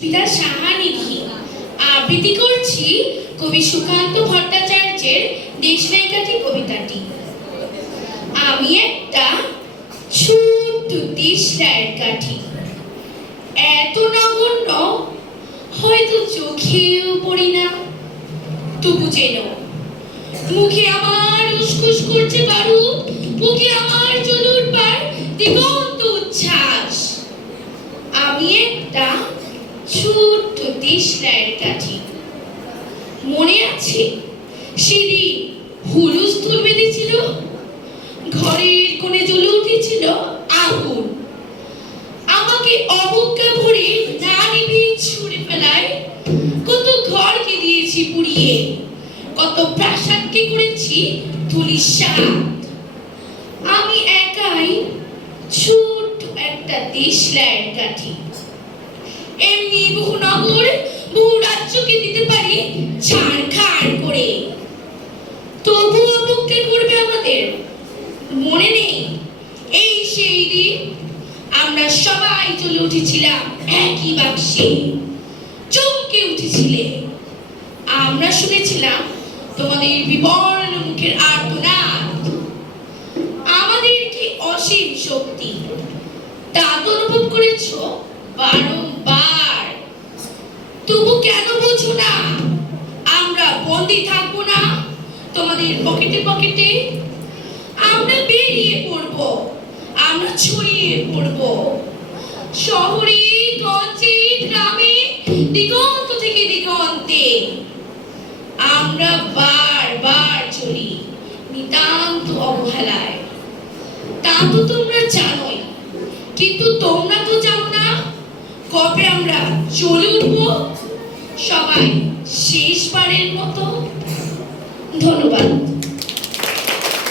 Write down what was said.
পিতা সাহানিধি আবৃত্তি করছি কবি সুকান্ত ভট্টাচার্যের দেশনায়িকাটি কবিতাটি। আমি একটা ছোট্ট দেশলাইয়ের কাঠি, এত নগণ্য হয়তো চোখেও পড়ি না, তবু যেন মুখে আমার উসখুস করছে বারুদ, বুকে আমার জ্বলে উঠবার দিগন্ত উচ্ছ্বাস। আমি একটা ছোট্ট দেশলাইয়ের কাঠি, মনে আছে সেদিন হুলস্থুল বেঁধেছিল, ঘরের কোণে জ্বলে উঠেছিল আগুন, আমাকে অবজ্ঞা ভরে না নিভিয়ে ছুঁড়ে ফেলায় কত ঘরকে দিয়েছি পুড়িয়ে, কত প্রাসাদকে করেছি ধূলিসাৎ। আমি একাই ছোট্ট একটা দেশলাইয়ের কাঠি, এমনি বহু নগর বহু রাজ্যকে দিতে পারি ছাড়খাড় করে, তবু অবজ্ঞা করবে আমাদের। মনে নেই এই সেই দিন আমরা সবাই চলে উঠেছিলাম একই বাক্সে, চমকে উঠেছিলে, আমরা শুনেছিলাম তোমাদের বিবর্ণ মুখের আর্তনাদ। আমাদের কি অসীম শক্তি তা তো অনুভব করেছ বারংবার, তবু কেন বোঝো না আমরা বন্দী থাকবো না তোমাদের পকেটে পকেটে? আমরা বেরিয়ে পড়ব, আমরা ছড়িয়ে পড়ব শহরে গঞ্জে গ্রামে দিগন্ত থেকে দিগন্তে। আমরা বারবার চলি নিতান্ত অবহেলায়, তা তো তোমরা জানোই, কিন্তু তোমরা তো জানো না কবে আমরা চলে উঠবো সবাই শেষবারের মতো। ধন্যবাদ।